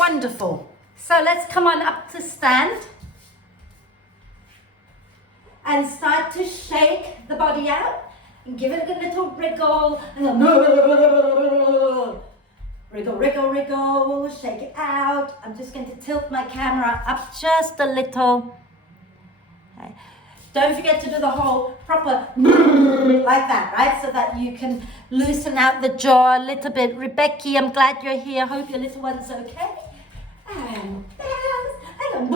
Wonderful. So let's come on up to stand. And start to shake the body out. And give it a little wriggle. Wriggle, wriggle, wriggle. Shake it out. I'm just going to tilt my camera up just a little. Okay. Don't forget to do the whole proper like that, right? So that you can loosen out the jaw a little bit. Rebecca, I'm glad you're here. Hope your little one's okay. And bounce. And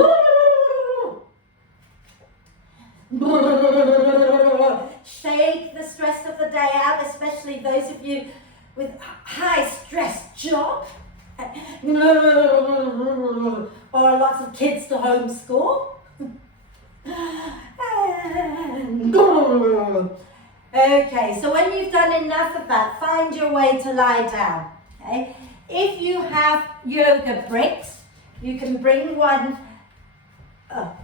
shake the stress of the day out, especially those of you with high stress job or lots of kids to homeschool. Okay, so when you've done enough of that, find your way to lie down. Okay? If you have yoga bricks, you can bring one,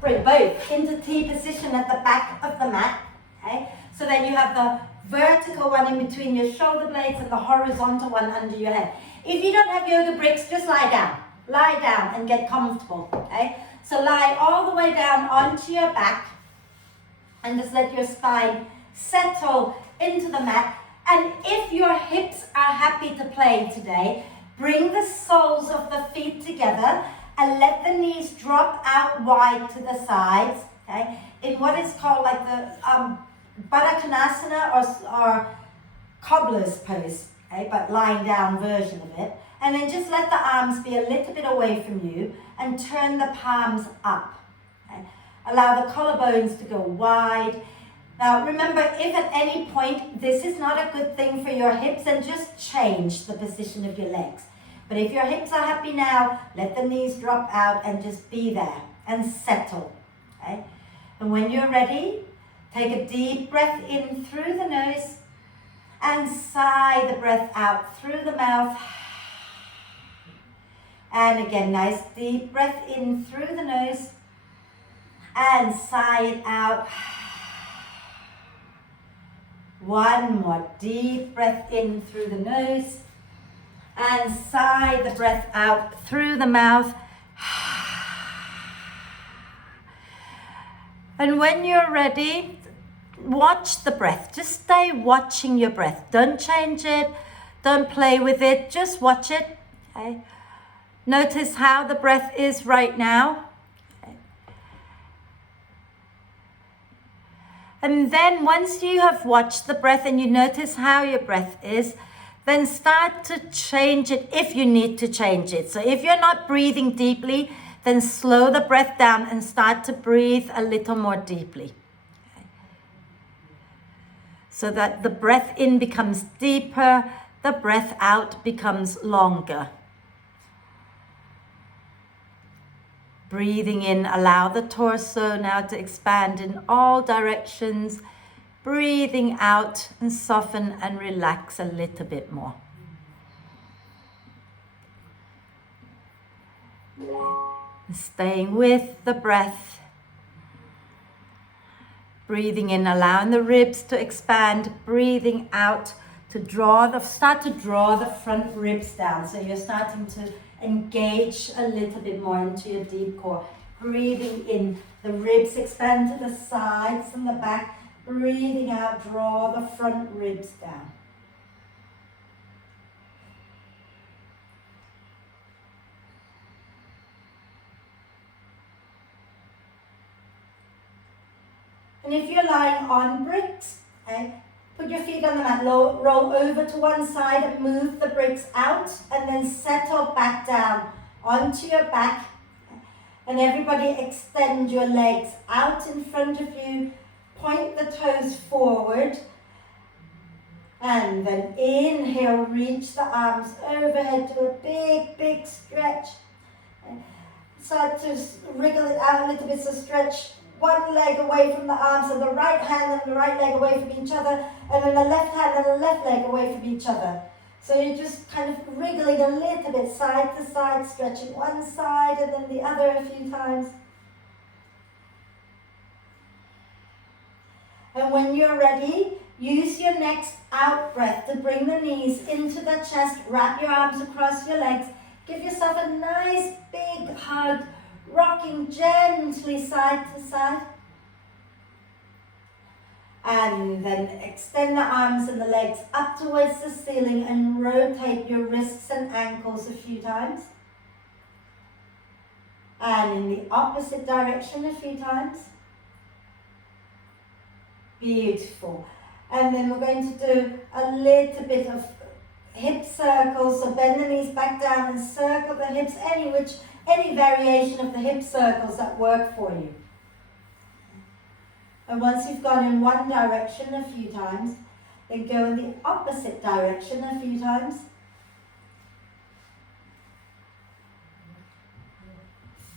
bring both into T position at the back of the mat. Okay? So then you have the vertical one in between your shoulder blades and the horizontal one under your head. If you don't have yoga bricks, just lie down. Lie down and get comfortable. Okay? So lie all the way down onto your back and just let your spine settle into the mat. And if your hips are happy to play today, bring the soles of the feet together and let the knees drop out wide to the sides, okay? In what is called like the Baddha Konasana or cobbler's pose, okay? But lying down version of it. And then just let the arms be a little bit away from you and turn the palms up. Okay? Allow the collarbones to go wide. Now remember, if at any point this is not a good thing for your hips, then just change the position of your legs. But if your hips are happy now, let the knees drop out and just be there and settle. Okay? And when you're ready, take a deep breath in through the nose and sigh the breath out through the mouth. And again, nice deep breath in through the nose and sigh it out. One more deep breath in through the nose and sigh the breath out through the mouth. And when you're ready, watch the breath. Just stay watching your breath. Don't change it. Don't play with it. Just watch it. Okay? Notice how the breath is right now. Okay. And then once you have watched the breath and you notice how your breath is, then start to change it if you need to change it. So if you're not breathing deeply, then slow the breath down and start to breathe a little more deeply. Okay. So that the breath in becomes deeper, the breath out becomes longer. Breathing in, allow the torso now to expand in all directions. Breathing out and soften and relax a little bit more. Staying with the breath. Breathing in, allowing the ribs to expand. Breathing out to start to draw the front ribs down. So you're starting to engage a little bit more into your deep core. Breathing in, the ribs expand to the sides and the back. Breathing out, draw the front ribs down. And if you're lying on bricks, okay, put your feet on the mat, roll over to one side and move the bricks out and then settle back down onto your back. And everybody extend your legs out in front of you. Point the toes forward and then inhale, reach the arms overhead to a big, big stretch. Start to wriggle it out a little bit, so stretch one leg away from the arms and the right hand and the right leg away from each other, and then the left hand and the left leg away from each other. So you're just kind of wriggling a little bit side to side, stretching one side and then the other a few times. And when you're ready, use your next out breath to bring the knees into the chest, wrap your arms across your legs, Give yourself a nice big hug, rocking gently side to side. And then extend the arms and the legs up towards the ceiling and rotate your wrists and ankles a few times. And in the opposite direction a few times. Beautiful. And then we're going to do a little bit of hip circles. So bend the knees back down and circle the hips, any variation of the hip circles that work for you. And once you've gone in one direction a few times, then go in the opposite direction a few times.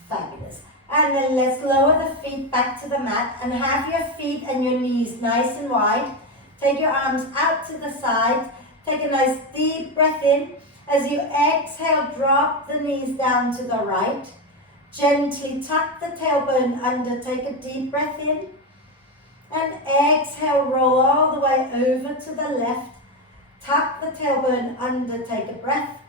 Fabulous. And then let's lower the feet back to the mat and have your feet and your knees nice and wide. Take your arms out to the sides. Take a nice deep breath in. As you exhale, drop the knees down to the right. Gently tuck the tailbone under. Take a deep breath in. And exhale, roll all the way over to the left. Tuck the tailbone under. Take a breath.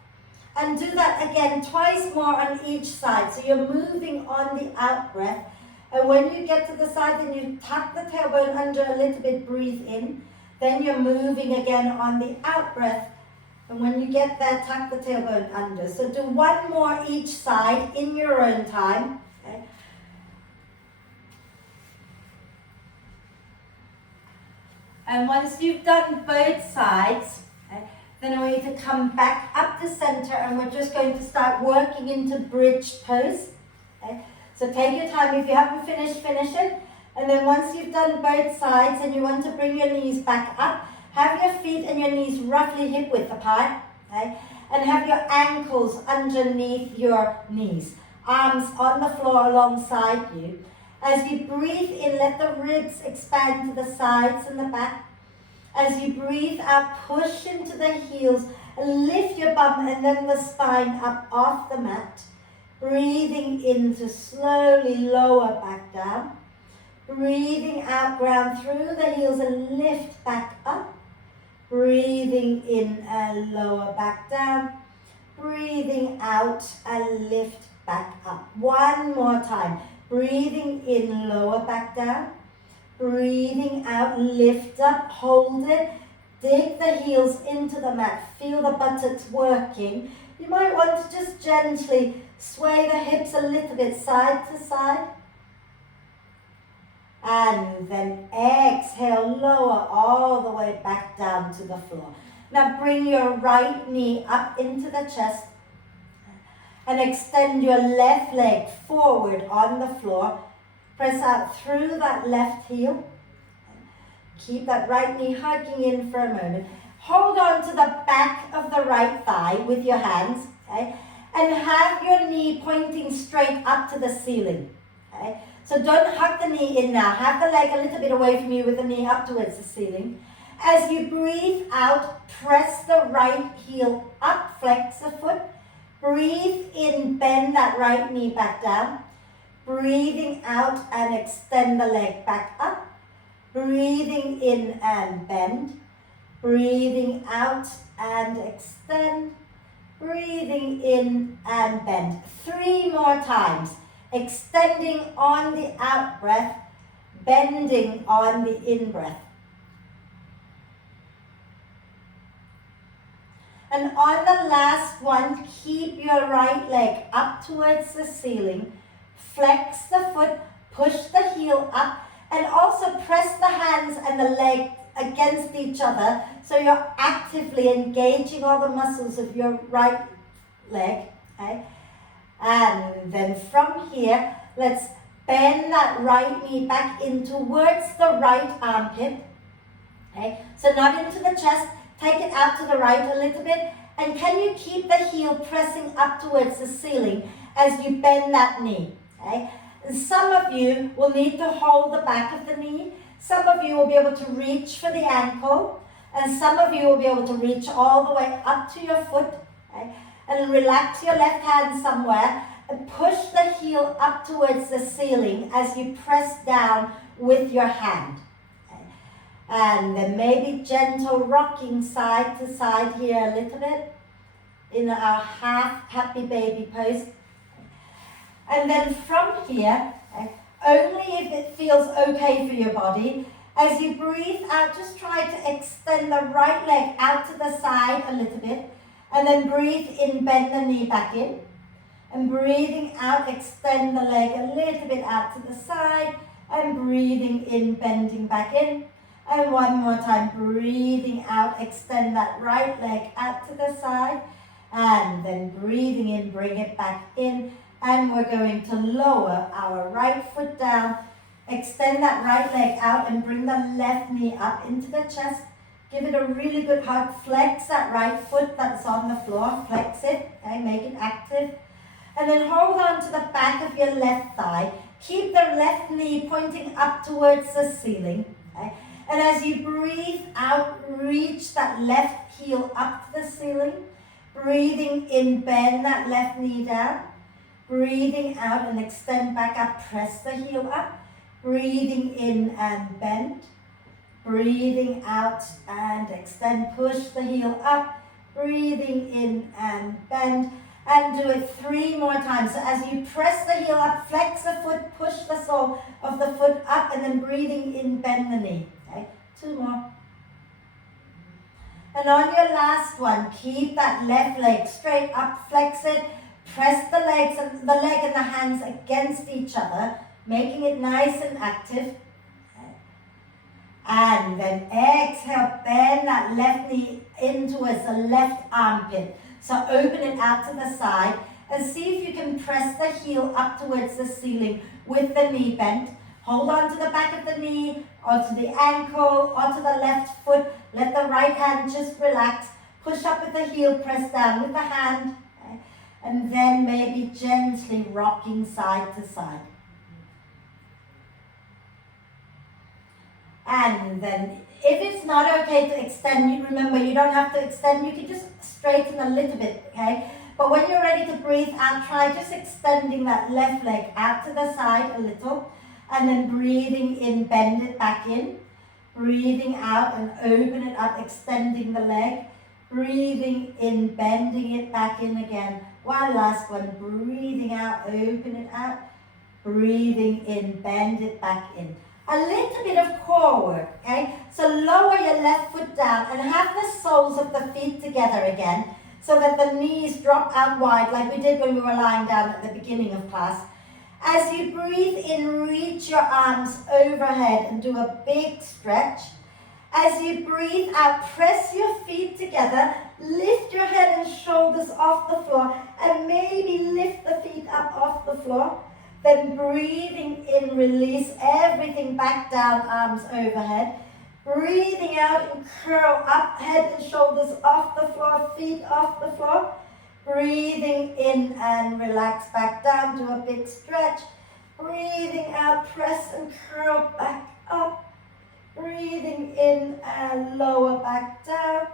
And do that again twice more on each side. So you're moving on the out breath. And when you get to the side, then you tuck the tailbone under a little bit, breathe in. Then you're moving again on the out breath. And when you get there, tuck the tailbone under. So do one more each side in your own time. Okay. And once you've done both sides, then I want you to come back up to center and we're just going to start working into bridge pose. Okay? So take your time. If you haven't finished, finish it. And then once you've done both sides and you want to bring your knees back up, have your feet and your knees roughly hip width apart. Okay? And have your ankles underneath your knees. Arms on the floor alongside you. As you breathe in, let the ribs expand to the sides and the back. As you breathe out, push into the heels, lift your bum and then the spine up off the mat. Breathing in to slowly lower back down. Breathing out, ground through the heels and lift back up. Breathing in and lower back down. Breathing out and lift back up. One more time. Breathing in, lower back down. Breathing out, lift up, hold it, dig the heels into the mat, feel the buttocks working. You might want to just gently sway the hips a little bit side to side. And then exhale, lower all the way back down to the floor. Now bring your right knee up into the chest and extend your left leg forward on the floor. Press out through that left heel. Keep that right knee hugging in for a moment. Hold on to the back of the right thigh with your hands, okay? And have your knee pointing straight up to the ceiling, okay? So don't hug the knee in now. Have the leg a little bit away from you with the knee up towards the ceiling. As you breathe out, press the right heel up, flex the foot. Breathe in, bend that right knee back down. Breathing out and extend the leg back up. Breathing in and bend. Breathing out and extend. Breathing in and bend. 3 more times. Extending on the out breath, bending on the in breath. And on the last one, keep your right leg up towards the ceiling. Flex the foot, push the heel up, and also press the hands and the leg against each other so you're actively engaging all the muscles of your right leg. Okay? And then from here, let's bend that right knee back in towards the right armpit. Okay? So not into the chest, take it out to the right a little bit. And can you keep the heel pressing up towards the ceiling as you bend that knee? Okay? And some of you will need to hold the back of the knee. Some of you will be able to reach for the ankle. And some of you will be able to reach all the way up to your foot. Okay? And relax your left hand somewhere. And push the heel up towards the ceiling as you press down with your hand. Okay? And then maybe gentle rocking side to side here a little bit. in our half happy baby pose. And then from here, only if it feels okay for your body, as you breathe out, just try to extend the right leg out to the side a little bit, and then breathe in, bend the knee back in, and breathing out, extend the leg a little bit out to the side, and breathing in, bending back in, and one more time, breathing out, extend that right leg out to the side, and then breathing in, bring it back in, and we're going to lower our right foot down, extend that right leg out and bring the left knee up into the chest. Give it a really good hug. Flex that right foot that's on the floor. Flex it, okay, make it active. And then hold on to the back of your left thigh. Keep the left knee pointing up towards the ceiling. Okay? And as you breathe out, reach that left heel up to the ceiling. Breathing in, bend that left knee down. Breathing out and extend back up, press the heel up. Breathing in and bend. Breathing out and extend, push the heel up. Breathing in and bend. And do it 3 more times. So as you press the heel up, flex the foot, push the sole of the foot up, and then breathing in, bend the knee. Okay, 2 more. And on your last one, keep that left leg straight up, flex it. Press the legs and the leg and the hands against each other, making it nice and active. And then exhale, bend that left knee in towards the left armpit. So open it out to the side and see if you can press the heel up towards the ceiling with the knee bent. Hold on to the back of the knee or to the ankle or to the left foot. Let the right hand just relax. Push up with the heel, press down with the hand. And then maybe gently rocking side to side. And then if it's not okay to extend, you remember you don't have to extend, you can just straighten a little bit, okay? But when you're ready to breathe out, try just extending that left leg out to the side a little, and then breathing in, bend it back in. Breathing out and open it up, extending the leg. Breathing in, bending it back in again. One last one, breathing out, open it out. Breathing in, bend it back in. A little bit of core work, okay? So lower your left foot down and have the soles of the feet together again so that the knees drop out wide like we did when we were lying down at the beginning of class. As you breathe in, reach your arms overhead and do a big stretch. As you breathe out, press your feet together, lift your head and shoulders off the floor, and maybe lift the feet up off the floor. Then breathing in, release everything back down, arms overhead. Breathing out and curl up, head and shoulders off the floor, feet off the floor. Breathing in and relax back down, do a big stretch. Breathing out, press and curl back up. Breathing in and lower back down.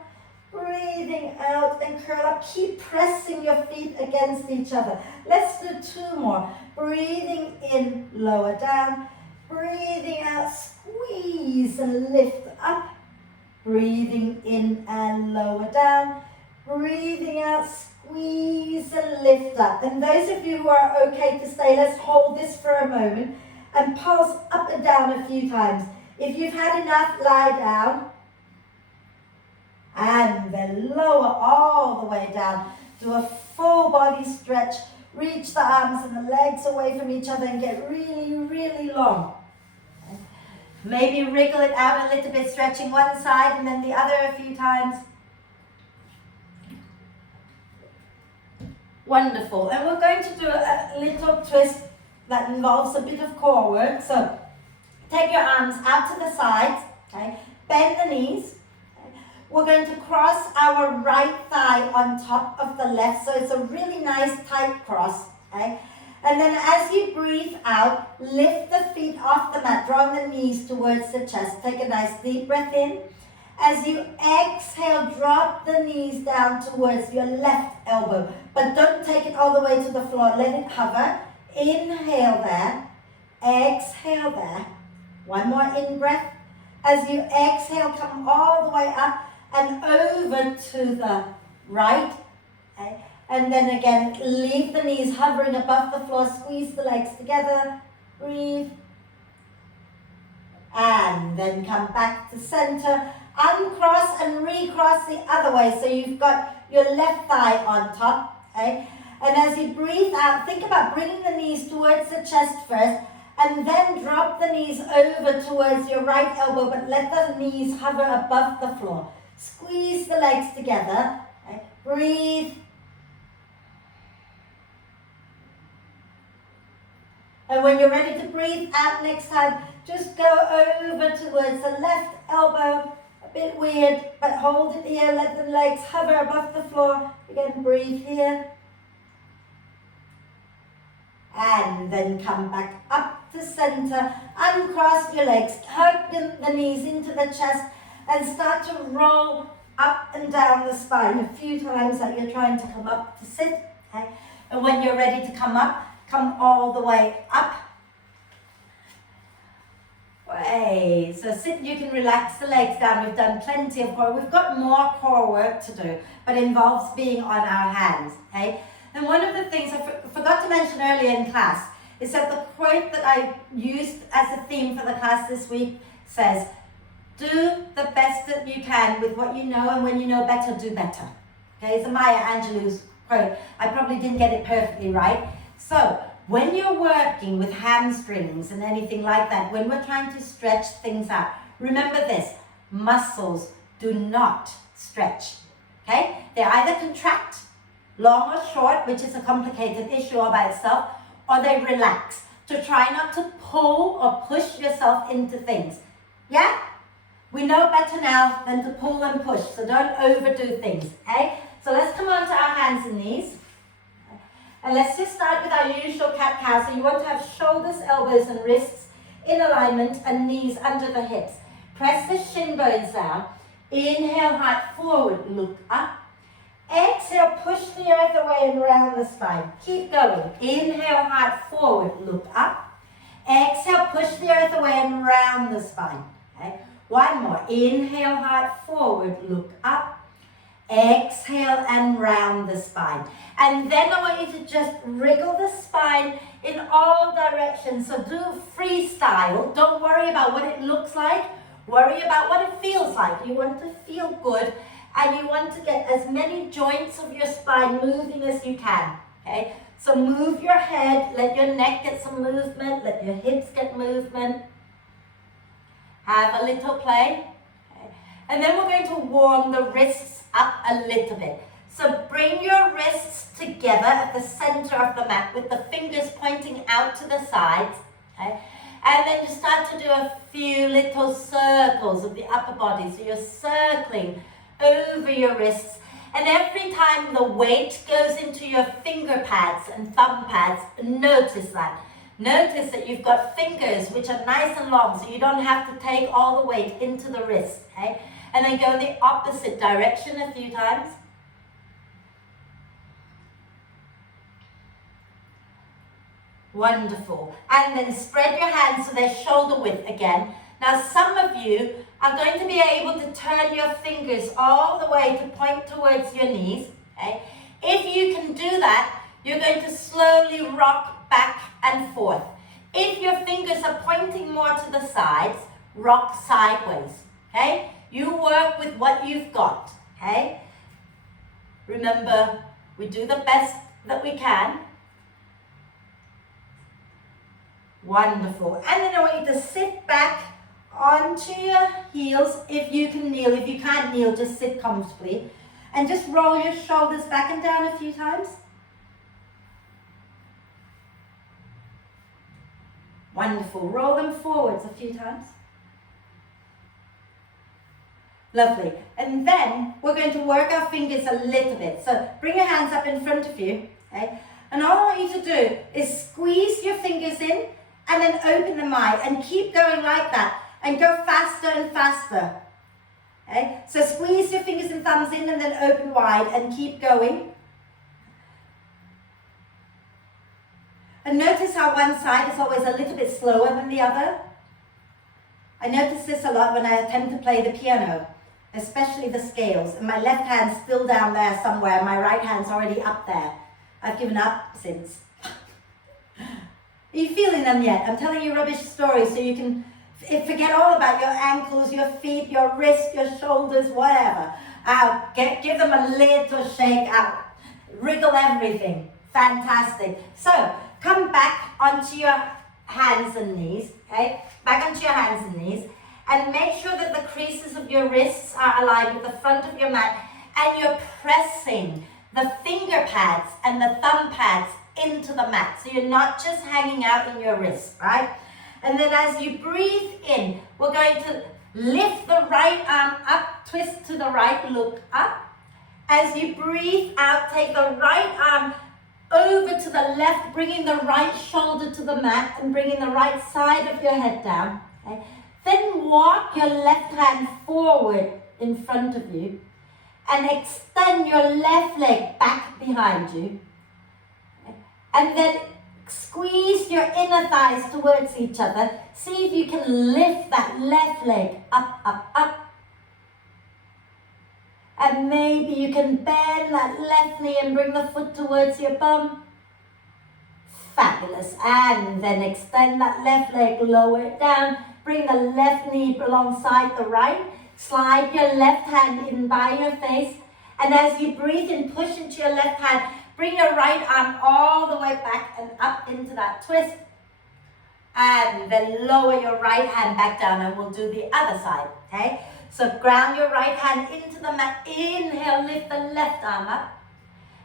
Breathing out and curl up. Keep pressing your feet against each other. Let's do 2 more. Breathing in, lower down. Breathing out, squeeze and lift up. Breathing in and lower down. Breathing out, squeeze and lift up. And those of you who are okay to stay, let's hold this for a moment and pulse up and down a few times. If you've had enough, lie down. And then lower all the way down. Do a full body stretch. Reach the arms and the legs away from each other and get really, really long. Maybe wriggle it out a little bit, stretching one side and then the other a few times. Wonderful. And we're going to do a little twist that involves a bit of core work. So take your arms out to the sides, okay? Bend the knees. Okay? We're going to cross our right thigh on top of the left, so it's a really nice tight cross, okay? And then as you breathe out, lift the feet off the mat, drawing the knees towards the chest. Take a nice deep breath in. As you exhale, drop the knees down towards your left elbow, but don't take it all the way to the floor. Let it hover. Inhale there. Exhale there. One more in-breath. As you exhale, come all the way up and over to the right Okay? And then again, leave the knees hovering above the floor, squeeze the legs together, breathe. And then come back to center, uncross and recross the other way. So you've got your left thigh on top, okay? And as you breathe out, think about bringing the knees towards the chest first, and then drop the knees over towards your right elbow, but let the knees hover above the floor. Squeeze the legs together, okay? Breathe. And when you're ready to breathe out next time, just go over towards the left elbow. A bit weird, but hold it here. Let the legs hover above the floor. Again, breathe here. And then come back up to center. Uncross your legs. Hug the knees into the chest and start to roll up and down the spine a few times like you're trying to come up to sit. Okay? And when you're ready to come up, come all the way up. Hey, so sit, you can relax the legs down. We've done plenty of core. We've got more core work to do, but it involves being on our hands, okay? And one of the things I forgot to mention earlier in class is that the quote that I used as a theme for the class this week says, do the best that you can with what you know, and when you know better, do better. Okay, it's a Maya Angelou's quote. I probably didn't get it perfectly right. So, when you're working with hamstrings and anything like that, when we're trying to stretch things out, remember this, muscles do not stretch, okay? They either contract, long or short, which is a complicated issue all by itself, or they relax, to try not to pull or push yourself into things, yeah? We know better now than to pull and push, so don't overdo things, okay? So let's come on to our hands and knees. And let's just start with our usual cat-cow. So you want to have shoulders, elbows and wrists in alignment and knees under the hips. Press the shin bones down. Inhale, heart forward, look up. Exhale, push the earth away and round the spine. Keep going. Inhale, heart forward, look up. Exhale, push the earth away and round the spine. Okay? One more. Inhale, heart forward, look up. Exhale and round the spine. And then I want you to just wriggle the spine in all directions. So do freestyle. Don't worry about what it looks like. Worry about what it feels like. You want to feel good, and you want to get as many joints of your spine moving as you can. Okay? So move your head, let your neck get some movement, let your hips get movement. Have a little play. Okay? And then we're going to warm the wrists up a little bit. So bring your wrists together at the center of the mat with the fingers pointing out to the sides. Okay? And then you start to do a few little circles of the upper body. So you're circling over your wrists. And every time the weight goes into your finger pads and thumb pads, notice that. Notice that you've got fingers which are nice and long, so you don't have to take all the weight into the wrist. Okay? And then go the opposite direction a few times. Wonderful. And then spread your hands so they're shoulder width again. Now some of you are going to be able to turn your fingers all the way to point towards your knees. Okay? If you can do that, you're going to slowly rock back and forth. If your fingers are pointing more to the sides, rock sideways. Okay? You work with what you've got. Okay? Remember, we do the best that we can. Wonderful. And then I want you to sit back onto your heels if you can kneel. If you can't kneel, just sit comfortably. And just roll your shoulders back and down a few times. Wonderful. Roll them forwards a few times. Lovely. And then we're going to work our fingers a little bit. So bring your hands up in front of you. Okay? And all I want you to do is squeeze your fingers in and then open them wide and keep going like that and go faster and faster. Okay? So squeeze your fingers and thumbs in and then open wide and keep going. And notice how one side is always a little bit slower than the other. I notice this a lot when I attempt to play the piano. especially the scales. And my left hand's still down there somewhere. My right hand's already up there. I've given up since. Are you feeling them yet? I'm telling you rubbish stories so you can forget all about your ankles, your feet, your wrists, your shoulders, whatever. Give them a little shake out. Wriggle everything. Fantastic. So, come back onto your hands and knees, okay? Back onto your hands and knees. And make sure that the creases of your wrists are aligned with the front of your mat. And you're pressing the finger pads and the thumb pads into the mat. So you're not just hanging out in your wrists, right? And then as you breathe in, we're going to lift the right arm up, twist to the right, look up. As you breathe out, take the right arm over to the left, bringing the right shoulder to the mat and bringing the right side of your head down. Okay? Then walk your left hand forward in front of you and extend your left leg back behind you. Okay? And then squeeze your inner thighs towards each other. See if you can lift that left leg up, up, up. And maybe you can bend that left knee and bring the foot towards your bum. Fabulous. And then extend that left leg, lower it down. Bring the left knee alongside the right. Slide your left hand in by your face. And as you breathe in, push into your left hand. Bring your right arm all the way back and up into that twist. And then lower your right hand back down and we'll do the other side, okay? So ground your right hand into the mat. Inhale, lift the left arm up.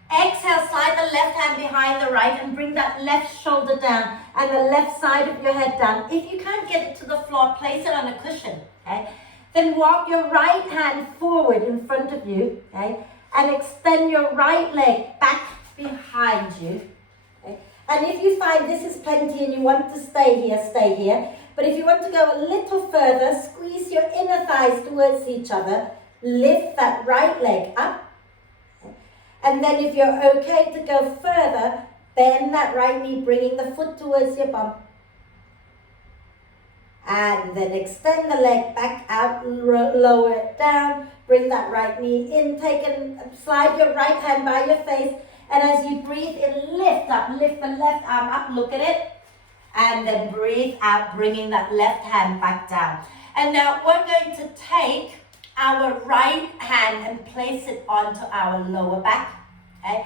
Exhale, slide the left hand behind the right and bring that left shoulder down and the left side of your head down. If you can't get it to the floor, place it on a cushion, okay? Then walk your right hand forward in front of you, okay? And extend your right leg back behind you. Okay? And if you find this is plenty and you want to stay here, stay here. But if you want to go a little further, squeeze your inner thighs towards each other. Lift that right leg up. And then if you're okay to go further, bend that right knee, bringing the foot towards your bum. And then extend the leg back out, lower it down. Bring that right knee in, slide your right hand by your face. And as you breathe in, lift the left arm up, look at it. And then breathe out, bringing that left hand back down. And now we're going to take our right hand and place it onto our lower back, okay?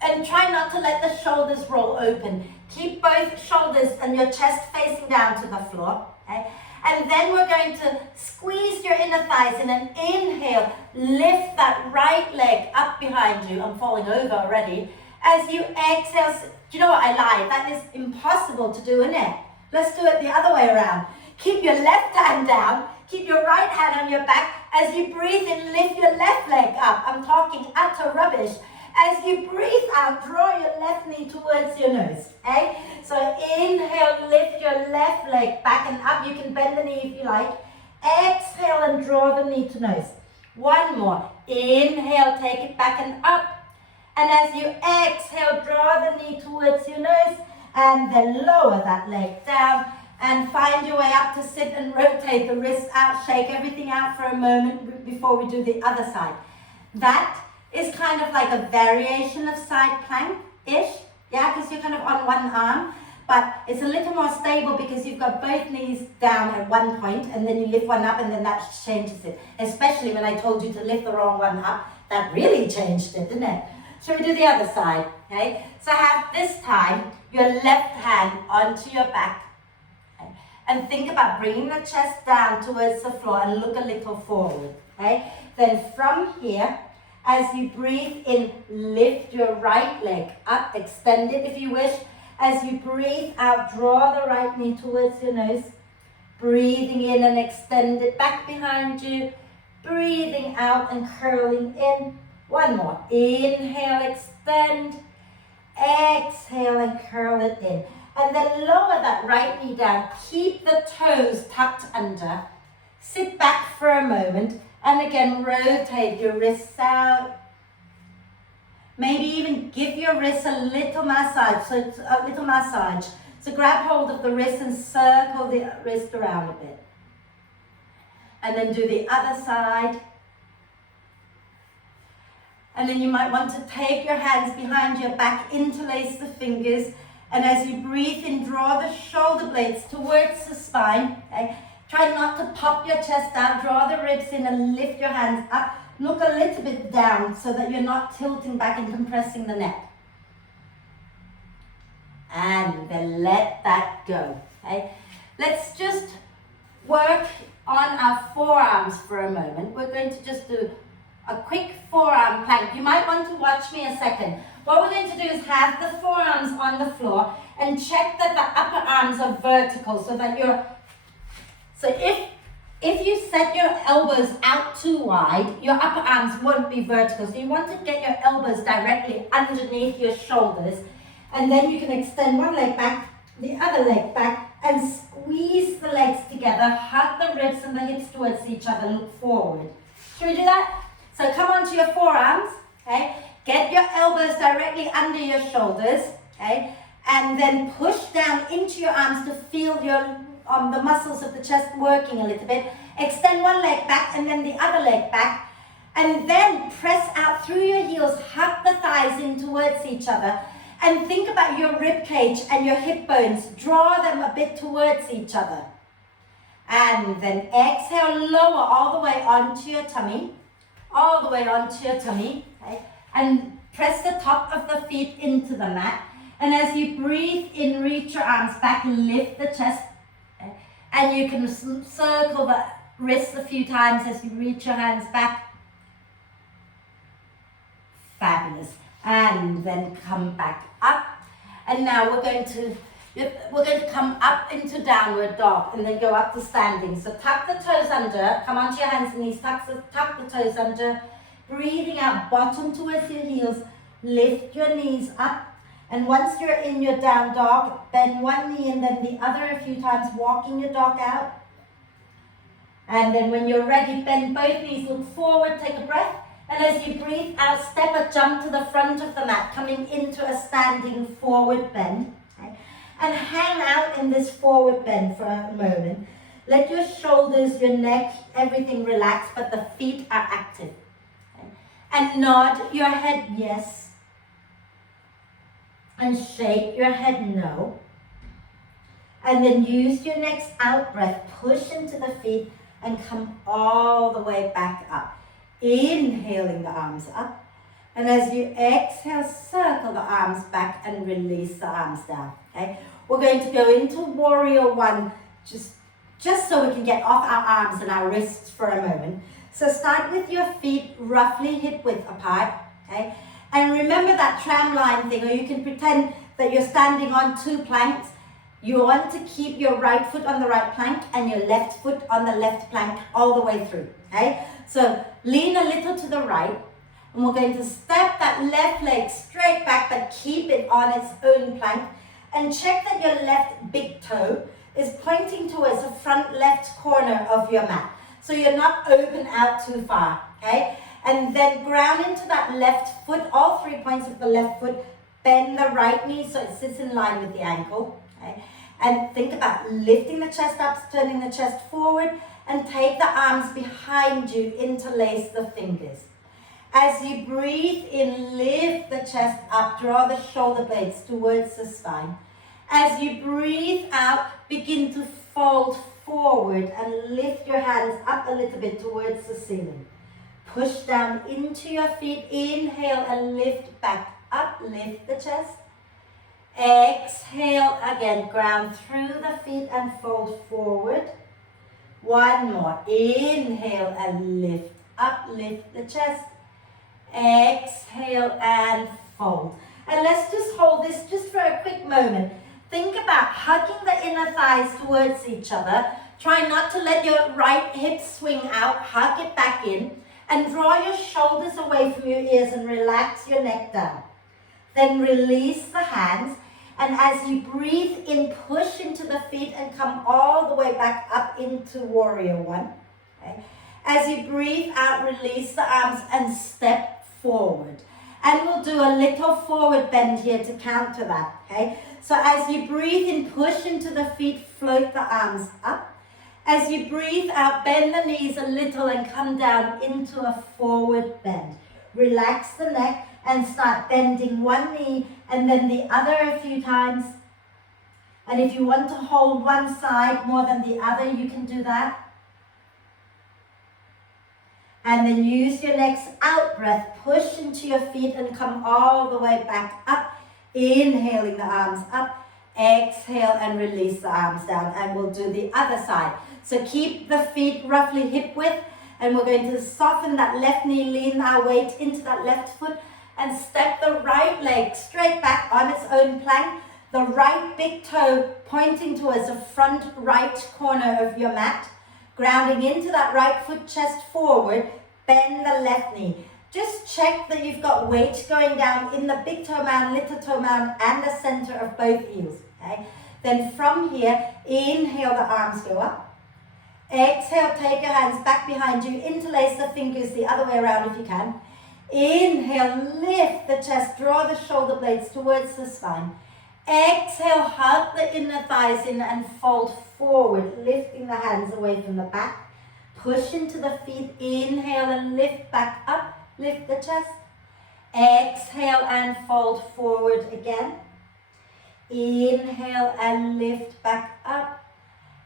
And try not to let the shoulders roll open. Keep both shoulders and your chest facing down to the floor, okay? And then we're going to squeeze your inner thighs in and inhale, lift that right leg up behind you. I'm falling over already. As you exhale, do you know what, I lied. That is impossible to do, isn't it? Let's do it the other way around. Keep your left hand down. Keep your right hand on your back. As you breathe in, lift your left leg up. I'm talking utter rubbish. As you breathe out, draw your left knee towards your nose. Okay? So inhale, lift your left leg back and up. You can bend the knee if you like. Exhale and draw the knee to nose. One more. Inhale, take it back and up. And as you exhale, draw the knee towards your nose and then lower that leg down and find your way up to sit and rotate the wrists out, shake everything out for a moment before we do the other side. That is kind of like a variation of side plank-ish, yeah, because you're kind of on one arm, but it's a little more stable because you've got both knees down at one point and then you lift one up and then that changes it. Especially when I told you to lift the wrong one up, that really changed it, didn't it? Shall we do the other side, okay? So have this time your left hand onto your back, okay? And think about bringing the chest down towards the floor and look a little forward, okay? Then from here, as you breathe in, lift your right leg up, extend it if you wish. As you breathe out, draw the right knee towards your nose. Breathing in and extend it back behind you. Breathing out and curling in. One more. Inhale, extend. Exhale and curl it in. And then lower that right knee down. Keep the toes tucked under. Sit back for a moment. And again, rotate your wrists out. Maybe even give your wrists a little massage. So grab hold of the wrist and circle the wrist around a bit. And then do the other side. And then you might want to take your hands behind your back, interlace the fingers, and as you breathe in, draw the shoulder blades towards the spine. Okay? Try not to pop your chest out, draw the ribs in and lift your hands up. Look a little bit down so that you're not tilting back and compressing the neck. And then let that go. Okay? Let's just work on our forearms for a moment. We're going to just do a quick forearm plank. You might want to watch me a second. What we're going to do is have the forearms on the floor and check that the upper arms are vertical so that if you set your elbows out too wide, your upper arms won't be vertical. So you want to get your elbows directly underneath your shoulders, and then you can extend one leg back, the other leg back, and squeeze the legs together, hug the ribs and the hips towards each other, look forward. Should we do that? So come onto your forearms, okay? Get your elbows directly under your shoulders, okay? And then push down into your arms to feel the muscles of the chest working a little bit. Extend one leg back and then the other leg back. And then press out through your heels, hug the thighs in towards each other. And think about your rib cage and your hip bones. Draw them a bit towards each other. And then exhale, lower all the way onto your tummy. All the way onto your tummy. Okay? And press the top of the feet into the mat. And as you breathe in, reach your arms back, lift the chest. Okay? And you can circle the wrists a few times as you reach your hands back. Fabulous. And then come back up. And now we're going to come up into downward dog and then go up to standing. So tuck the toes under, come onto your hands and knees, tuck the toes under, breathing out, bottom towards your heels, lift your knees up. And once you're in your down dog, bend one knee and then the other a few times, walking your dog out. And then when you're ready, bend both knees, look forward, take a breath. And as you breathe out, step or jump to the front of the mat, coming into a standing forward bend. Okay? And hang out in this forward bend for a moment. Let your shoulders, your neck, everything relax, but the feet are active. Okay? And nod your head yes. And shake your head no. And then use your next out breath, push into the feet and come all the way back up. Inhaling the arms up. And as you exhale, circle the arms back and release the arms down. Okay? We're going to go into warrior one just so we can get off our arms and our wrists for a moment. So start with your feet roughly hip width apart. Okay? And remember that tram line thing, or you can pretend that you're standing on two planks. You want to keep your right foot on the right plank and your left foot on the left plank all the way through. Okay? So lean a little to the right, and we're going to step that left leg straight back, but keep it on its own plank. And check that your left big toe is pointing towards the front left corner of your mat. So you're not open out too far, okay? And then ground into that left foot, all 3 points of the left foot. Bend the right knee so it sits in line with the ankle, okay? And think about lifting the chest up, turning the chest forward, and take the arms behind you, interlace the fingers. As you breathe in, lift the chest up, draw the shoulder blades towards the spine. As you breathe out, begin to fold forward and lift your hands up a little bit towards the ceiling. Push down into your feet, inhale and lift back up, lift the chest. Exhale again, ground through the feet and fold forward. One more, inhale and lift up, lift the chest. Exhale and fold. And let's just hold this just for a quick moment. Think about hugging the inner thighs towards each other. Try not to let your right hip swing out, hug it back in. And draw your shoulders away from your ears and relax your neck down. Then release the hands. And as you breathe in, push into the feet and come all the way back up into warrior one. Okay? As you breathe out, release the arms and step forward. And we'll do a little forward bend here to counter that. Okay? So as you breathe in, push into the feet, float the arms up. As you breathe out, bend the knees a little and come down into a forward bend. Relax the neck and start bending one knee and then the other a few times. And if you want to hold one side more than the other, you can do that. And then use your next out breath. Push into your feet and come all the way back up. Inhaling the arms up. Exhale and release the arms down. And we'll do the other side. So keep the feet roughly hip width. And we're going to soften that left knee, lean our weight into that left foot. And step the right leg straight back on its own plank. The right big toe pointing towards the front right corner of your mat. Grounding into that right foot, chest forward, bend the left knee. Just check that you've got weight going down in the big toe mound, little toe mound, and the center of both heels. Okay? Then from here, inhale, the arms go up. Exhale, take your hands back behind you, interlace the fingers the other way around if you can. Inhale, lift the chest, draw the shoulder blades towards the spine. Exhale, hug the inner thighs in and fold forward, lifting the hands away from the back. Push into the feet, inhale and lift back up, lift the chest. Exhale and fold forward again. Inhale and lift back up.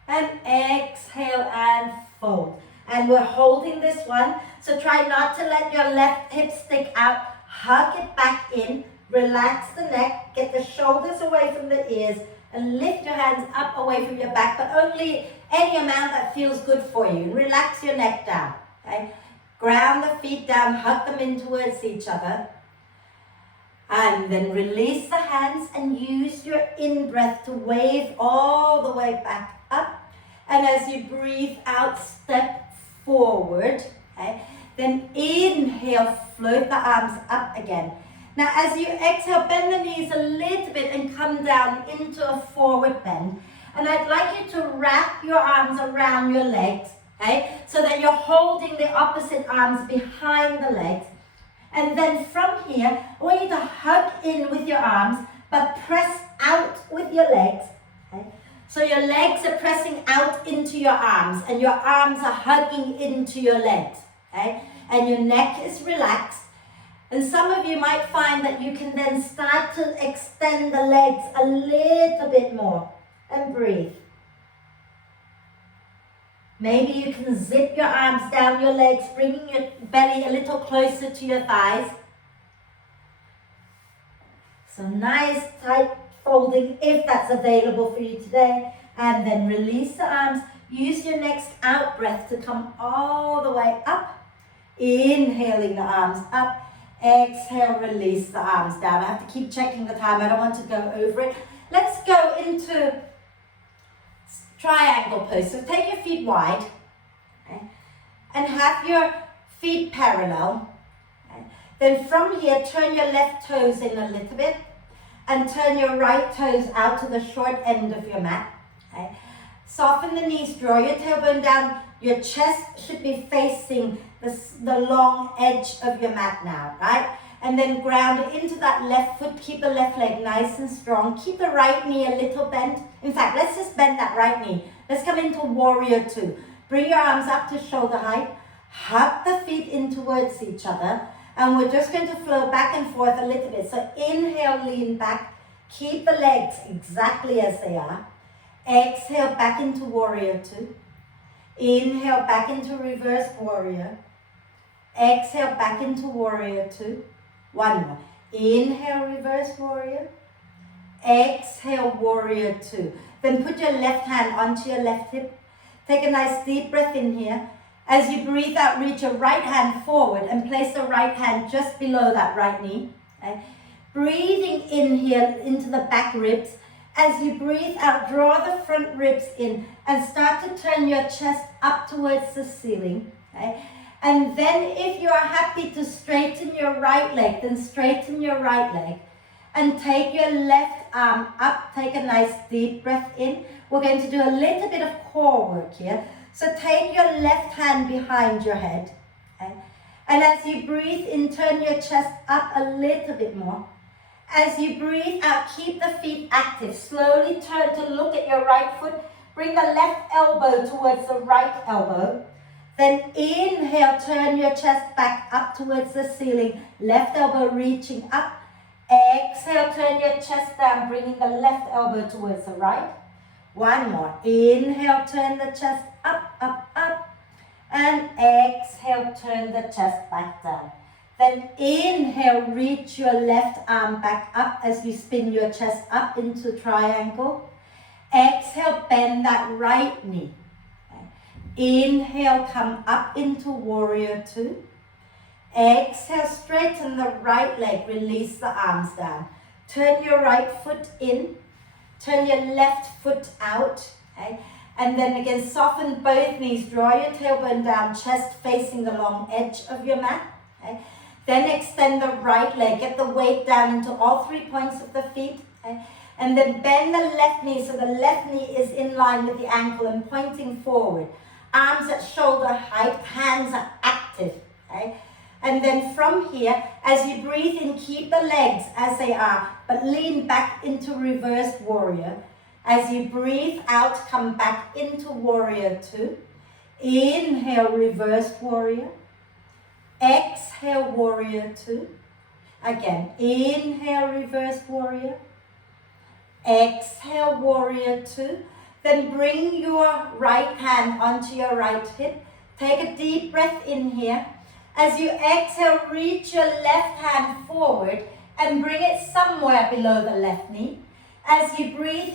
And exhale and fold. And we're holding this one, so try not to let your left hip stick out. Hug it back in. Relax the neck, get the shoulders away from the ears, and lift your hands up away from your back, but only any amount that feels good for you. Relax your neck down, okay? Ground the feet down, hug them in towards each other. And then release the hands and use your in-breath to wave all the way back up. And as you breathe out, step forward, okay? Then inhale, float the arms up again. Now as you exhale, bend the knees a little bit and come down into a forward bend. And I'd like you to wrap your arms around your legs, okay? So that you're holding the opposite arms behind the legs. And then from here, I want you to hug in with your arms, but press out with your legs, okay? So your legs are pressing out into your arms, and your arms are hugging into your legs, okay? And your neck is relaxed. And some of you might find that you can then start to extend the legs a little bit more and breathe. Maybe you can zip your arms down your legs, bringing your belly a little closer to your thighs. So nice tight folding if that's available for you today. And then release the arms. Use your next out breath to come all the way up. Inhaling the arms up. Exhale, release the arms down. I have to keep checking the time. I don't want to go over it. Let's go into triangle pose. So take your feet wide, okay, and have your feet parallel. Okay. Then from here, turn your left toes in a little bit and turn your right toes out to the short end of your mat. Okay. Soften the knees, draw your tailbone down. Your chest should be facing the long edge of your mat now, right? And then ground into that left foot. Keep the left leg nice and strong. Keep the right knee a little bent. In fact, let's just bend that right knee. Let's come into warrior two. Bring your arms up to shoulder height. Hug the feet in towards each other. And we're just going to flow back and forth a little bit. So inhale, lean back. Keep the legs exactly as they are. Exhale, back into warrior two. Inhale, back into reverse warrior. Exhale, back into warrior two. One more. Inhale, reverse warrior. Exhale, warrior two. Then put your left hand onto your left hip. Take a nice deep breath in here. As you breathe out, reach your right hand forward and place the right hand just below that right knee. Okay? Breathing in here into the back ribs. As you breathe out, draw the front ribs in and start to turn your chest up towards the ceiling. Okay? And then if you are happy to straighten your right leg, then straighten your right leg. And take your left arm up. Take a nice deep breath in. We're going to do a little bit of core work here. So take your left hand behind your head. Okay? And as you breathe in, turn your chest up a little bit more. As you breathe out, keep the feet active. Slowly turn to look at your right foot. Bring the left elbow towards the right elbow. Then inhale, turn your chest back up towards the ceiling. Left elbow reaching up. Exhale, turn your chest down, bringing the left elbow towards the right. One more. Inhale, turn the chest up, up, up. And exhale, turn the chest back down. Then inhale, reach your left arm back up as you spin your chest up into triangle. Exhale, bend that right knee. Inhale, come up into warrior two. Exhale, straighten the right leg, release the arms down. Turn your right foot in, turn your left foot out. Okay? And then again, soften both knees, draw your tailbone down, chest facing the long edge of your mat. Okay? Then extend the right leg, get the weight down into all 3 points of the feet. Okay? And then bend the left knee so the left knee is in line with the ankle and pointing forward. Arms at shoulder height, hands are active. Okay? And then from here, as you breathe in, keep the legs as they are, but lean back into reversed warrior. As you breathe out, come back into warrior two. Inhale, reversed warrior. Exhale, warrior two. Again, inhale, reversed warrior. Exhale, warrior two. Then bring your right hand onto your right hip. Take a deep breath in here. As you exhale, reach your left hand forward and bring it somewhere below the left knee. As you breathe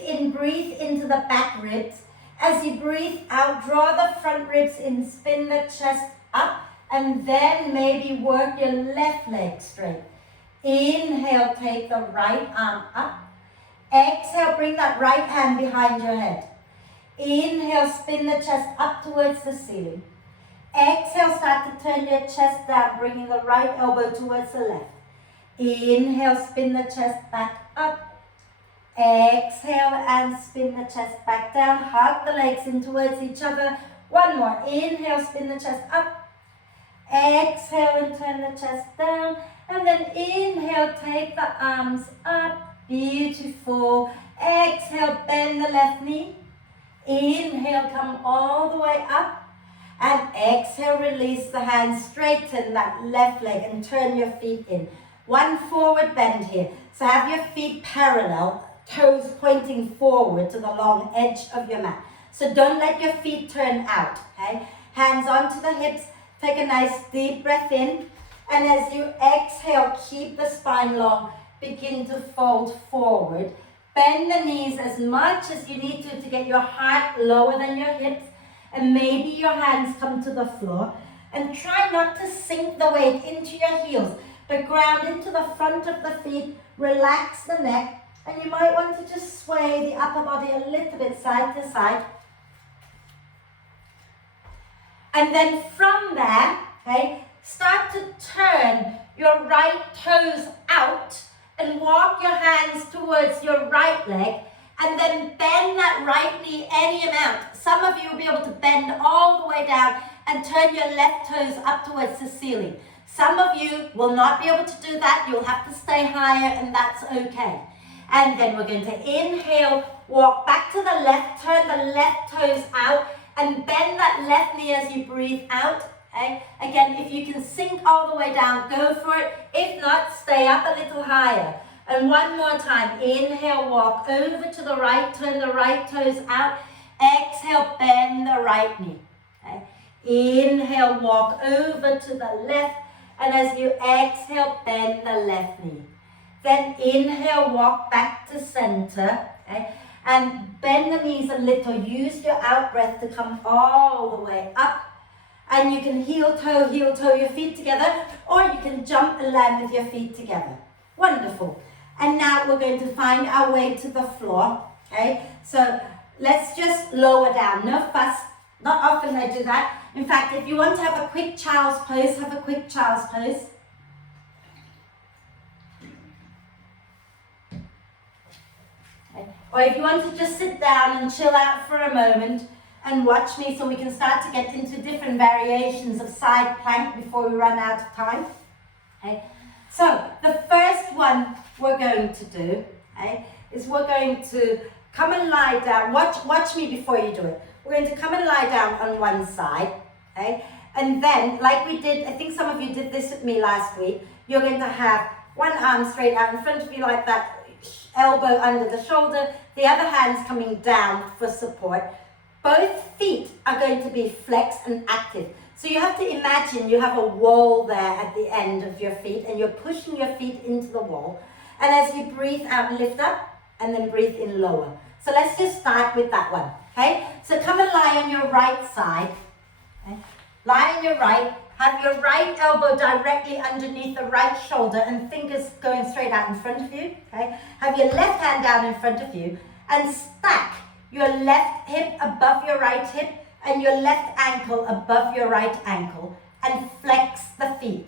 into the back ribs. As you breathe out, draw the front ribs in, spin the chest up, and then maybe work your left leg straight. Inhale, take the right arm up. Exhale, bring that right hand behind your head. Inhale, spin the chest up towards the ceiling. Exhale, start to turn your chest down, bringing the right elbow towards the left. Inhale, spin the chest back up. Exhale and spin the chest back down. Hug the legs in towards each other. One more. Inhale, spin the chest up. Exhale and turn the chest down. And then inhale, take the arms up. Beautiful. Exhale, bend the left knee. Inhale, come all the way up. And exhale, release the hands, straighten that left leg and turn your feet in. One forward bend here. So have your feet parallel, toes pointing forward to the long edge of your mat. So don't let your feet turn out, okay? Hands onto the hips, take a nice deep breath in. And as you exhale, keep the spine long, begin to fold forward. Bend the knees as much as you need to get your heart lower than your hips. And maybe your hands come to the floor. And try not to sink the weight into your heels, but ground into the front of the feet, relax the neck, and you might want to just sway the upper body a little bit side to side. And then from there, okay, start to turn your right toes out and walk your hands towards your right leg. And then bend that right knee any amount. Some of you will be able to bend all the way down and turn your left toes up towards the ceiling. Some of you will not be able to do that. You'll have to stay higher, and that's okay. And then we're going to inhale, walk back to the left, turn the left toes out, and bend that left knee as you breathe out. Okay? Again, if you can sink all the way down, go for it. If not, stay up a little higher. And one more time, inhale, walk over to the right, turn the right toes out. Exhale, bend the right knee. Okay? Inhale, walk over to the left. And as you exhale, bend the left knee. Then inhale, walk back to center. Okay? And bend the knees a little. Use your out breath to come all the way up. And you can heel toe your feet together. Or you can jump and land with your feet together. Wonderful. And now we're going to find our way to the floor, okay? So let's just lower down, no fuss. Not often I do that. In fact, if you want to have a quick child's pose, have a quick child's pose. Okay. Or if you want to just sit down and chill out for a moment and watch me so we can start to get into different variations of side plank before we run out of time. Okay. So the first one we're going to do, okay, is we're going to come and lie down. Watch me before you do it. We're going to come and lie down on one side, okay? And then, like we did, I think some of you did this with me last week, you're going to have one arm straight out in front of you like that, elbow under the shoulder, the other hand's coming down for support. Both feet are going to be flexed and active. So you have to imagine you have a wall there at the end of your feet and you're pushing your feet into the wall. And as you breathe out, lift up and then breathe in lower. So let's just start with that one, okay? So come and lie on your right side. Okay? Lie on your right, have your right elbow directly underneath the right shoulder and fingers going straight out in front of you, okay? Have your left hand down in front of you and stack your left hip above your right hip and your left ankle above your right ankle and flex the feet.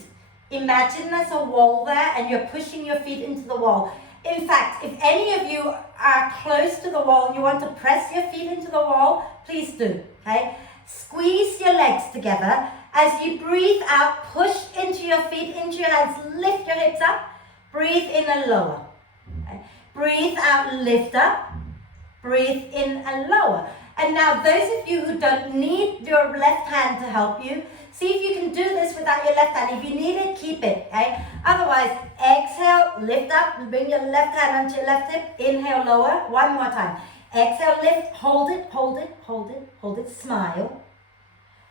Imagine there's a wall there and you're pushing your feet into the wall. In fact, if any of you are close to the wall and you want to press your feet into the wall, please do, okay? Squeeze your legs together. As you breathe out, push into your feet, into your hands, lift your hips up, breathe in and lower. Okay? Breathe out, lift up, breathe in and lower. And now those of you who don't need your left hand to help you, see if you can do this without your left hand. If you need it, keep it, okay? Otherwise, exhale, lift up, bring your left hand onto your left hip, inhale, lower, one more time. Exhale, lift, hold it, hold it, hold it, hold it, smile.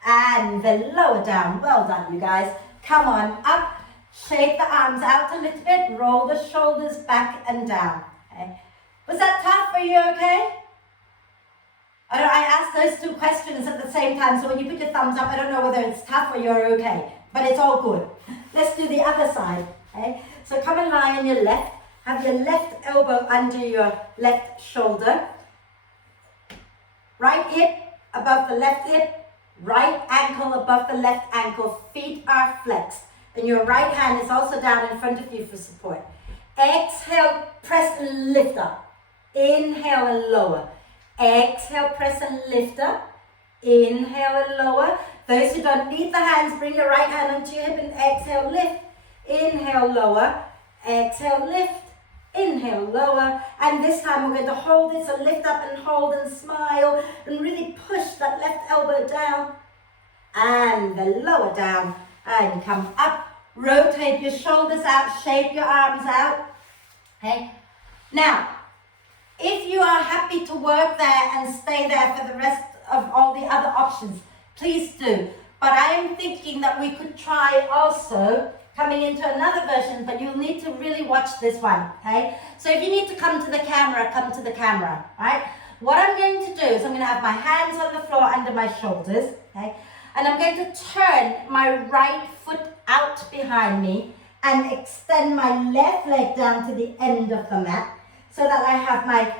And then lower down. Well done, you guys. Come on, up, shake the arms out a little bit, roll the shoulders back and down, okay? Was that tough? Are you okay? I asked those two questions at the same time, so when you put your thumbs up, I don't know whether it's tough or you're okay, but it's all good. Let's do the other side, okay? So come and lie on your left, have your left elbow under your left shoulder, right hip above the left hip, right ankle above the left ankle, feet are flexed, and your right hand is also down in front of you for support. Exhale, press and lift up, inhale and lower. Exhale, press and lift up. Inhale and lower. Those who don't need the hands, bring your right hand onto your hip and exhale, lift. Inhale, lower. Exhale, lift. Inhale, lower. And this time we're going to hold it. So lift up and hold and smile. And really push that left elbow down. And then lower down. And come up. Rotate your shoulders out. Shape your arms out. Okay. Now, if you are happy to work there and stay there for the rest of all the other options, please do. But I am thinking that we could try also coming into another version, but you'll need to really watch this one, okay? So if you need to come to the camera, come to the camera, right? What I'm going to do is I'm going to have my hands on the floor under my shoulders, okay? And I'm going to turn my right foot out behind me and extend my left leg down to the end of the mat, so that I have my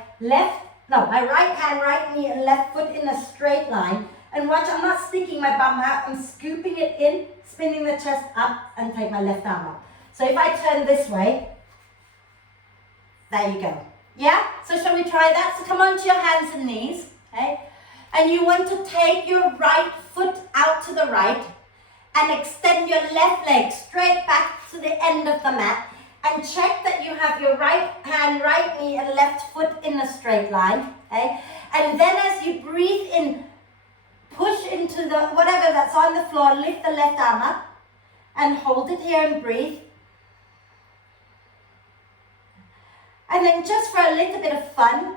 my right hand, right knee and left foot in a straight line. And watch, I'm not sticking my bum out, I'm scooping it in, spinning the chest up and take my left arm up. So if I turn this way, there you go. Yeah? So shall we try that? So come onto your hands and knees, okay? And you want to take your right foot out to the right and extend your left leg straight back to the end of the mat. And check that you have your right hand, right knee and left foot in a straight line, okay? And then as you breathe in, push into the whatever that's on the floor, lift the left arm up and hold it here and breathe. And then just for a little bit of fun,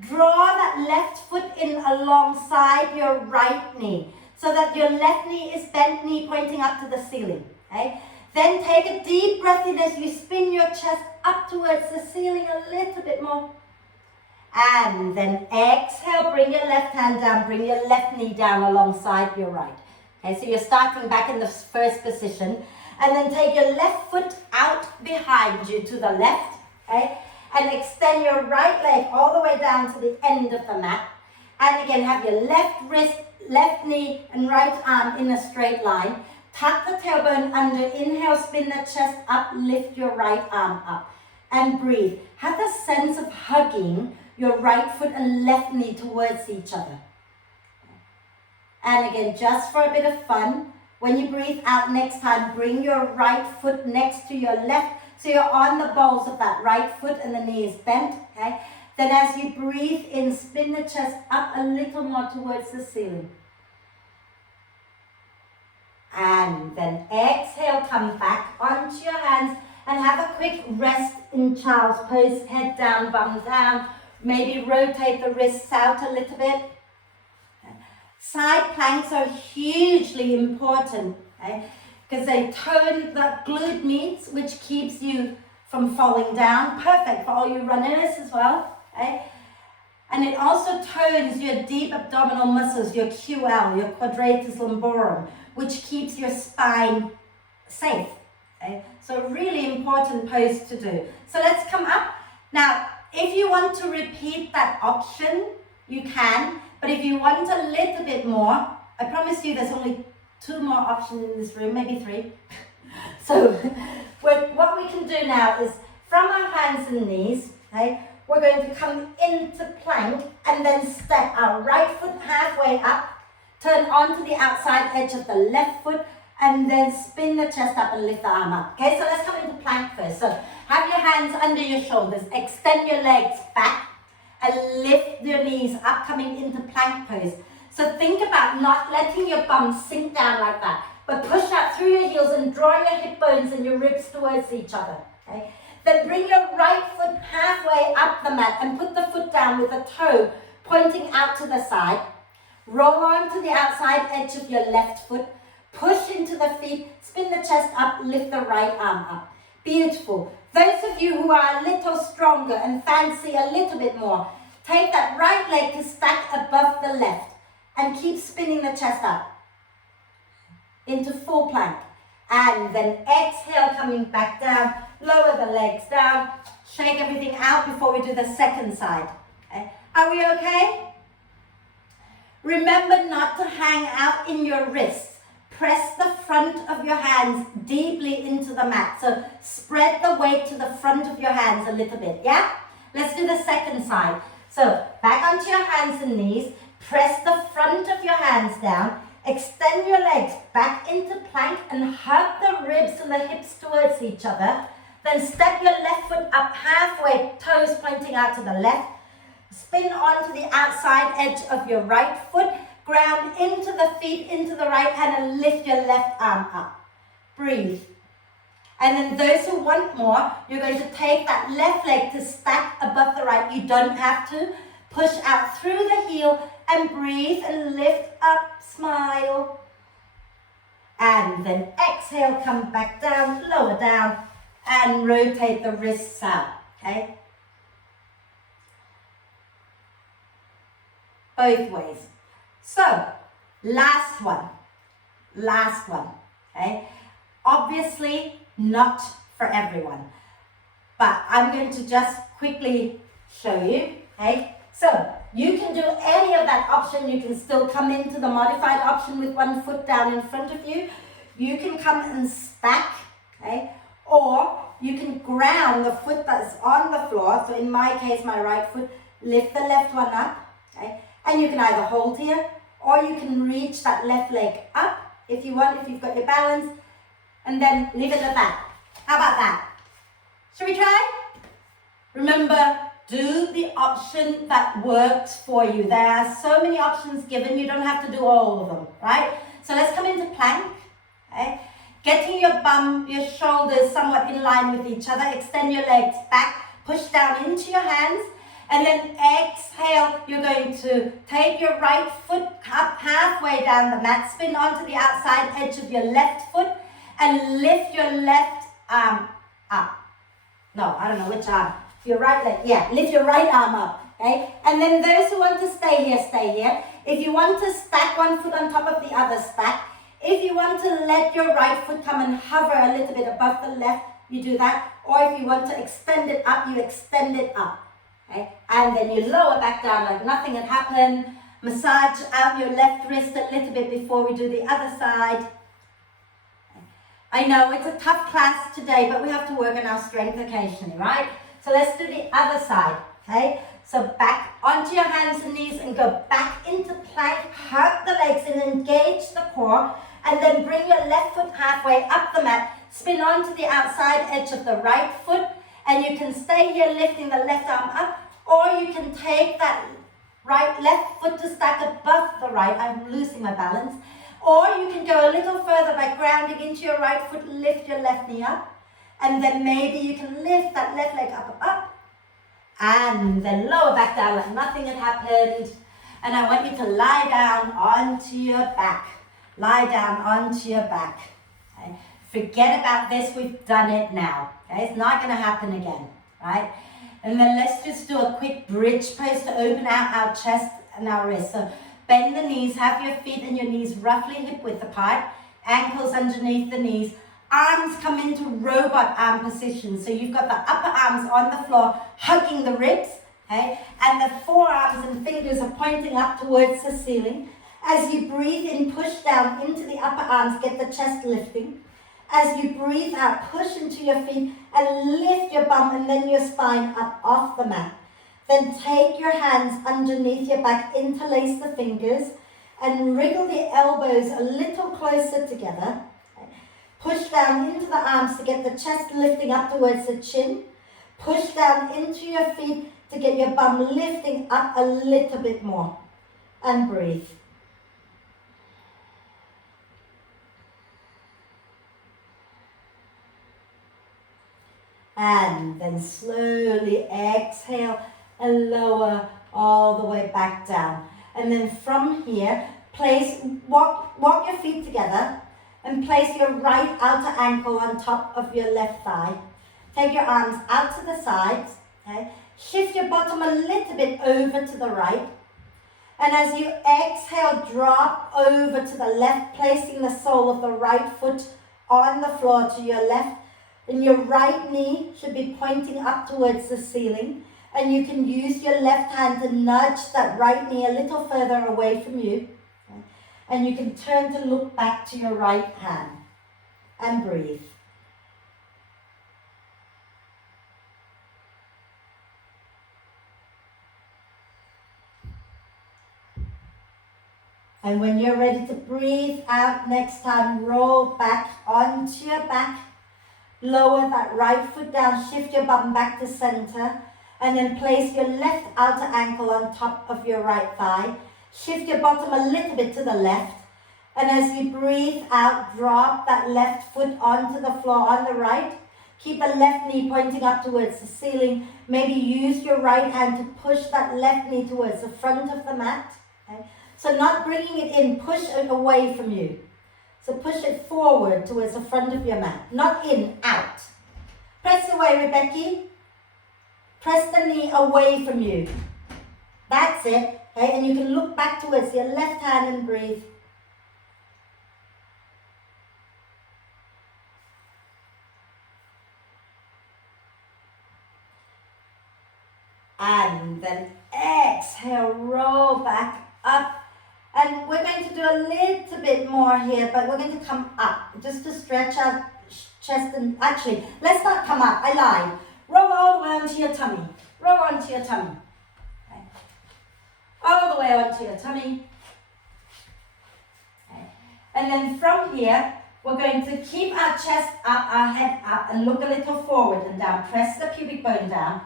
draw that left foot in alongside your right knee so that your left knee is bent knee pointing up to the ceiling, okay? Then take a deep breath in as you spin your chest up towards the ceiling a little bit more. And then exhale, bring your left hand down, bring your left knee down alongside your right. Okay, so you're starting back in the first position. And then take your left foot out behind you to the left, okay? And extend your right leg all the way down to the end of the mat. And again, have your left wrist, left knee, and right arm in a straight line. Tuck the tailbone under, inhale, spin the chest up, lift your right arm up. And breathe. Have the sense of hugging your right foot and left knee towards each other. And again, just for a bit of fun, when you breathe out next time, bring your right foot next to your left, so you're on the balls of that right foot and the knee is bent, okay? Then as you breathe in, spin the chest up a little more towards the ceiling. And then exhale, come back onto your hands and have a quick rest in child's pose. Head down, bum down. Maybe rotate the wrists out a little bit. Side planks are hugely important, okay? Because they tone the glute meats, which keeps you from falling down. Perfect for all you runners as well, okay? And it also tones your deep abdominal muscles, your QL, your quadratus lumborum, which keeps your spine safe. Okay? So a really important pose to do. So let's come up. Now, if you want to repeat that option, you can. But if you want a little bit more, I promise you there's only 2 more options in this room, maybe 3. So what we can do now is from our hands and knees, okay, we're going to come into plank and then step our right foot halfway up, turn onto the outside edge of the left foot, and then spin the chest up and lift the arm up. Okay, so let's come into plank first. So have your hands under your shoulders, extend your legs back, and lift your knees up, coming into plank pose. So think about not letting your bum sink down like that, but push out through your heels and draw your hip bones and your ribs towards each other. Okay? Then bring your right foot halfway up the mat and put the foot down with the toe pointing out to the side. Roll on to the outside edge of your left foot. Push into the feet, spin the chest up, lift the right arm up. Beautiful. Those of you who are a little stronger and fancy a little bit more, take that right leg to stack above the left and keep spinning the chest up into full plank. And then exhale, coming back down, lower the legs down, shake everything out before we do the second side. Okay? Are we okay? Remember not to hang out in your wrists. Press the front of your hands deeply into the mat. So spread the weight to the front of your hands a little bit, yeah? Let's do the second side. So back onto your hands and knees. Press the front of your hands down. Extend your legs back into plank and hug the ribs and the hips towards each other. Then step your left foot up halfway, toes pointing out to the left. Spin onto the outside edge of your right foot. Ground into the feet, into the right hand, and lift your left arm up. Breathe. And then those who want more, you're going to take that left leg to stack above the right. You don't have to. Push out through the heel and breathe and lift up, smile. And then exhale, come back down, lower down, and rotate the wrists out, okay? Both ways. So, last one, okay? Obviously not for everyone, but I'm going to just quickly show you, okay? So, you can do any of that option. You can still come into the modified option with one foot down in front of you. You can come and stack, okay? Or you can ground the foot that's on the floor. So in my case, my right foot, lift the left one up, okay? And you can either hold here, or you can reach that left leg up if you want, if you've got your balance, and then leave it at that. How about that? Should we try? Remember, do the option that works for you. There are so many options given, you don't have to do all of them, right? So let's come into plank, okay? Getting your bum, your shoulders somewhat in line with each other. Extend your legs back, push down into your hands. And then exhale, you're going to take your right foot up halfway down the mat, spin onto the outside edge of your left foot, and lift your left arm up. No, I don't know which arm. Your right leg, yeah, lift your right arm up, okay? And then those who want to stay here, stay here. If you want to stack one foot on top of the other, stack. If you want to let your right foot come and hover a little bit above the left, you do that. Or if you want to extend it up, you extend it up. Okay? And then you lower back down like nothing had happened. Massage out your left wrist a little bit before we do the other side. I know it's a tough class today, but we have to work on our strength occasionally, right? So let's do the other side, okay? So back onto your hands and knees and go back into plank. Hug the legs and engage the core. And then bring your left foot halfway up the mat. Spin onto the outside edge of the right foot. And you can stay here lifting the left arm up, or you can take that left foot to stack above the right. I'm losing my balance. Or you can go a little further by grounding into your right foot, lift your left knee up. And then maybe you can lift that left leg up. And then lower back down like nothing had happened. And I want you to lie down onto your back. Lie down onto your back. Okay? Forget about this, we've done it now. Okay? It's not going to happen again, right? And then let's just do a quick bridge pose to open out our chest and our wrists. So bend the knees, have your feet and your knees roughly hip width apart, ankles underneath the knees, arms come into robot arm position. So you've got the upper arms on the floor, hugging the ribs, okay? And the forearms and fingers are pointing up towards the ceiling. As you breathe in, push down into the upper arms, get the chest lifting. As you breathe out, push into your feet and lift your bum and then your spine up off the mat. Then take your hands underneath your back, interlace the fingers and wriggle the elbows a little closer together. Push down into the arms to get the chest lifting up towards the chin. Push down into your feet to get your bum lifting up a little bit more. And breathe. And then slowly exhale and lower all the way back down. And then from here, walk your feet together and place your right outer ankle on top of your left thigh. Take your arms out to the sides. Okay? Shift your bottom a little bit over to the right. And as you exhale, drop over to the left, placing the sole of the right foot on the floor to your left. And your right knee should be pointing up towards the ceiling. And you can use your left hand to nudge that right knee a little further away from you. Okay? And you can turn to look back to your right hand. And breathe. And when you're ready to breathe out next time, roll back onto your back. Lower that right foot down, shift your bum back to center, and then place your left outer ankle on top of your right thigh. Shift your bottom a little bit to the left, and as you breathe out, drop that left foot onto the floor on the right. Keep the left knee pointing up towards the ceiling. Maybe use your right hand to push that left knee towards the front of the mat. Okay? So not bringing it in, push it away from you. So push it forward towards the front of your mat, not in, out. Press away, Rebecca. Press the knee away from you. That's it. Okay? And you can look back towards your left hand and breathe. And then exhale, roll back up. And we're going to do a little bit more here, but we're going to come up just to stretch our chest. And actually, let's not come up. I lied. Roll all the way onto your tummy. Roll onto your tummy. Okay. All the way onto your tummy. Okay. And then from here, we're going to keep our chest up, our head up, and look a little forward and down. Press the pubic bone down.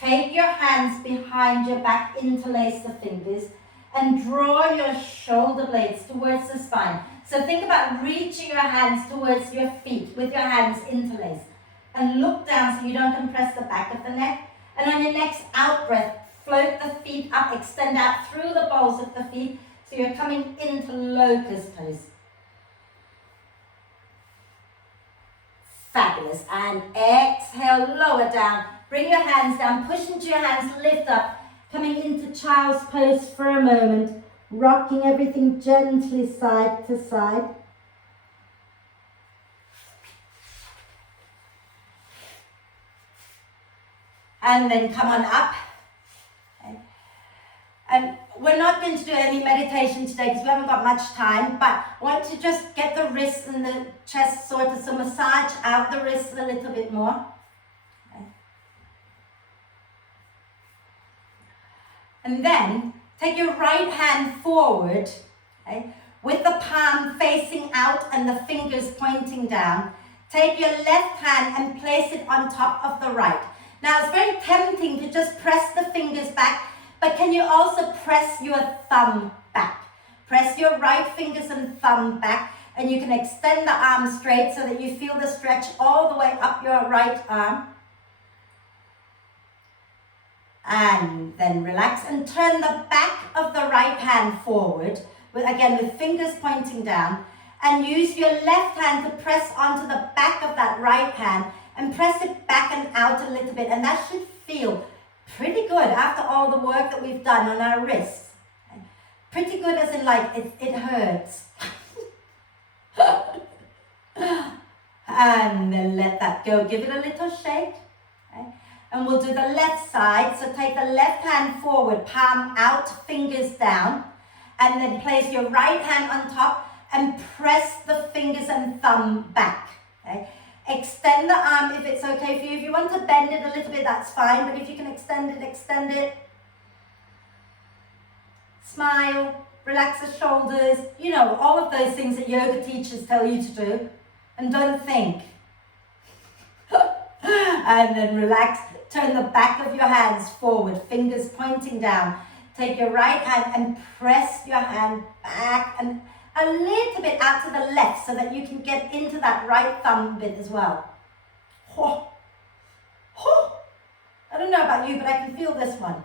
Take your hands behind your back, interlace the fingers. And draw your shoulder blades towards the spine. So think about reaching your hands towards your feet with your hands interlaced. And look down so you don't compress the back of the neck. And on your next out breath, float the feet up, extend out through the balls of the feet. So you're coming into locust pose. Fabulous. And exhale, lower down. Bring your hands down, push into your hands, lift up. Coming into child's pose for a moment, rocking everything gently side to side. And then come on up. Okay. And we're not going to do any meditation today because we haven't got much time, but I want to just get the wrists and the chest sorted, so massage out the wrists a little bit more. And then take your right hand forward, okay, with the palm facing out and the fingers pointing down. Take your left hand and place it on top of the right. Now it's very tempting to just press the fingers back, but can you also press your thumb back? Press your right fingers and thumb back, and you can extend the arm straight so that you feel the stretch all the way up your right arm. And then relax and turn the back of the right hand forward, again with fingers pointing down, and use your left hand to press onto the back of that right hand and press it back and out a little bit, and that should feel pretty good after all the work that we've done on our wrists. Pretty good as in like it hurts. And then let that go. Give it a little shake. Okay? And we'll do the left side. So take the left hand forward, palm out, fingers down. And then place your right hand on top and press the fingers and thumb back. Okay? Extend the arm if it's okay for you. If you want to bend it a little bit, that's fine. But if you can extend it, extend it. Smile, relax the shoulders. You know, all of those things that yoga teachers tell you to do. And don't think. And then relax. Turn the back of your hands forward, fingers pointing down. Take your right hand and press your hand back and a little bit out to the left so that you can get into that right thumb bit as well. I don't know about you, but I can feel this one.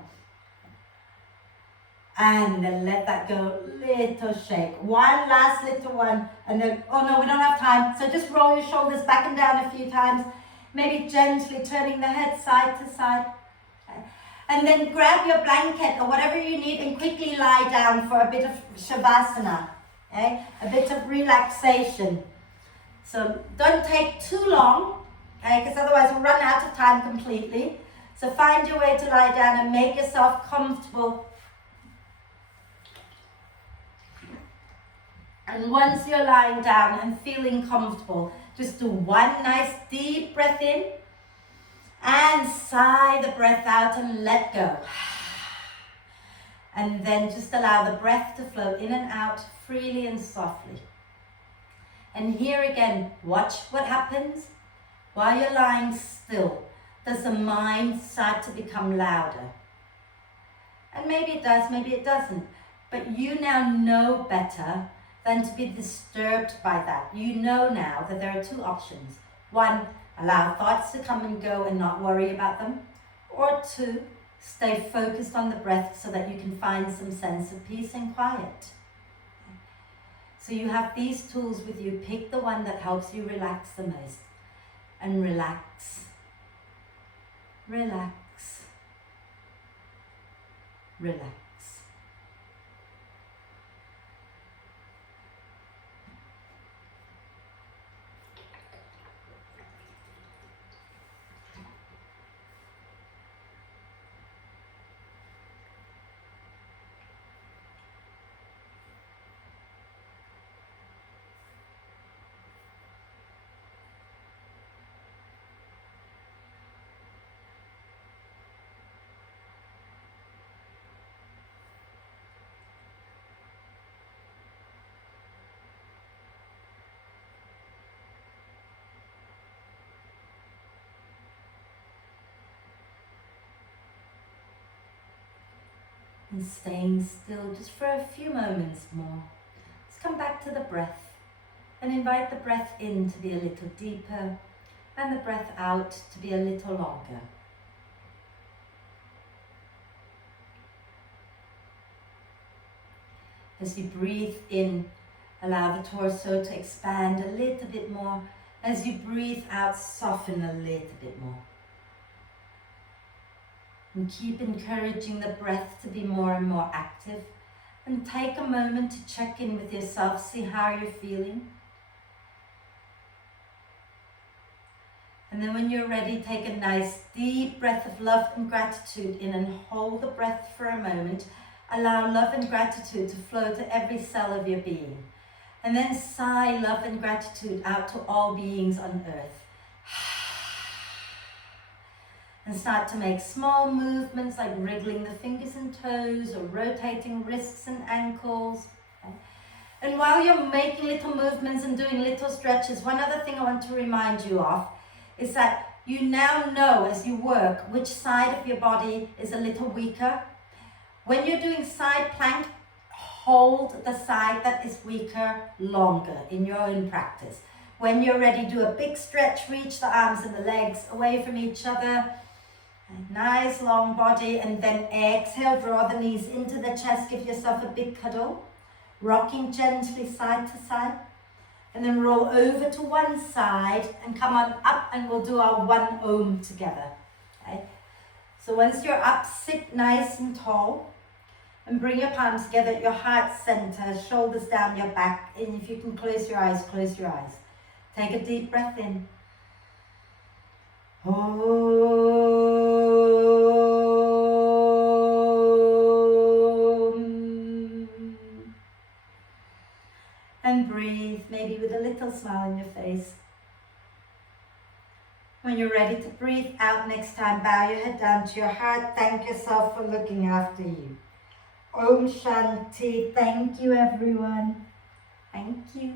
And then let that go, little shake. One last little one, and then, oh no, we don't have time. So just roll your shoulders back and down a few times, maybe gently turning the head side to side. Okay. And then grab your blanket or whatever you need and quickly lie down for a bit of Shavasana, okay? A bit of relaxation. So don't take too long, okay, because otherwise we'll run out of time completely. So find your way to lie down and make yourself comfortable. And once you're lying down and feeling comfortable, just do one nice deep breath in and sigh the breath out and let go. And then just allow the breath to flow in and out freely and softly. And here again, watch what happens while you're lying still. Does the mind start to become louder? And maybe it does, maybe it doesn't. But you now know better than to be disturbed by that. You know now that there are two options. One, allow thoughts to come and go and not worry about them. Or two, stay focused on the breath so that you can find some sense of peace and quiet. So you have these tools with you. Pick the one that helps you relax the most. And relax. Relax. Relax. And staying still just for a few moments more. Let's come back to the breath and invite the breath in to be a little deeper and the breath out to be a little longer. As you breathe in, allow the torso to expand a little bit more. As you breathe out, soften a little bit more. And keep encouraging the breath to be more and more active. And take a moment to check in with yourself, see how you're feeling. And then when you're ready, take a nice deep breath of love and gratitude in and hold the breath for a moment. Allow love and gratitude to flow to every cell of your being. And then sigh love and gratitude out to all beings on earth. And start to make small movements like wriggling the fingers and toes or rotating wrists and ankles. Okay? And while you're making little movements and doing little stretches, one other thing I want to remind you of is that you now know as you work which side of your body is a little weaker. When you're doing side plank, hold the side that is weaker longer in your own practice. When you're ready, do a big stretch, reach the arms and the legs away from each other. A nice long body, and then exhale, draw the knees into the chest, give yourself a big cuddle. Rocking gently side to side. And then roll over to one side and come on up, and we'll do our one Om together. Okay? So once you're up, sit nice and tall. And bring your palms together at your heart center, shoulders down your back. And if you can close your eyes, close your eyes. Take a deep breath in. And breathe, maybe with a little smile on your face. When you're ready to breathe out next time, bow your head down to your heart. Thank yourself for looking after you. Om Shanti. Thank you, everyone. Thank you.